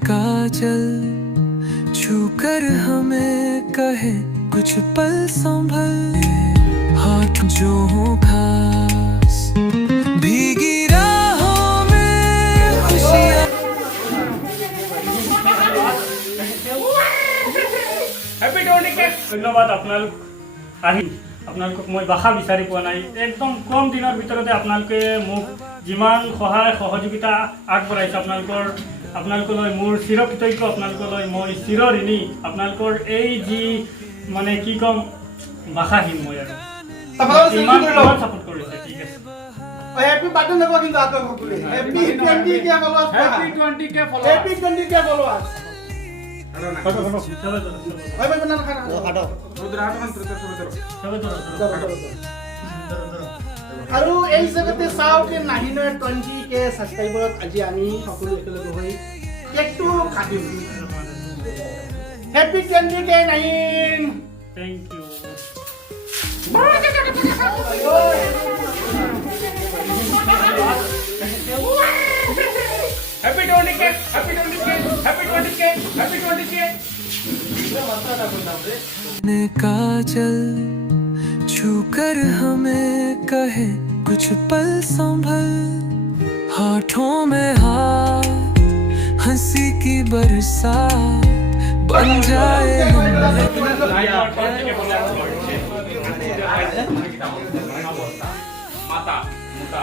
काजल छू कर हमें कहे कुछ पल संभल, हाथ जो हो खास भीगी राहों में खुशियाँ। হ্যাপি 20 ধন্যবাদ আপোনালোক আহি আপোনালোকক মই ভাষা বিচাৰি পোৱা নাই একদম কম দিনৰ ভিতৰতে আপোনালোকে মোক যিমান সহায় সহযোগিতা আগবঢ়াইছে আপোনালোকলৈ মোৰ চিৰকৃতজ্ঞ আপোনালোকলৈ মই চিৰঋণী আপোনালোকৰ এই যি মানে কি ক'ম ভাষাহীন মই আৰু ইমান সাপোৰ্ট কৰিছে ঠিক আছে हैप्पी बटन दबाओ কিন্তু আতো সকলে हैप्पी 20 के फॉलोअर्स হ্যাপি 20 কে ফলো हैप्पी 20 के फॉलोअर्स ফটো ফটো চলো ভাই ভাই বানানা খানা হাঁটো আৰু এই জগতে চাও কি নাহি নয় 20 के সাবস্ক্রাইবারত আজি আমি সকলো একেলগে হৈ কেকটো কাটিম हैप्पी 20 के নাহিন থ্যাংক ইউ হ্যাপি 20 কে হ্যাপি 20 কে হ্যাপি 20 কে হ্যাপি 20 কে ने काजल छू कर हमें कहे कुछ पल संभल, हाथों में हाथ हंसी की बरसात बन जाए মাতা মুতা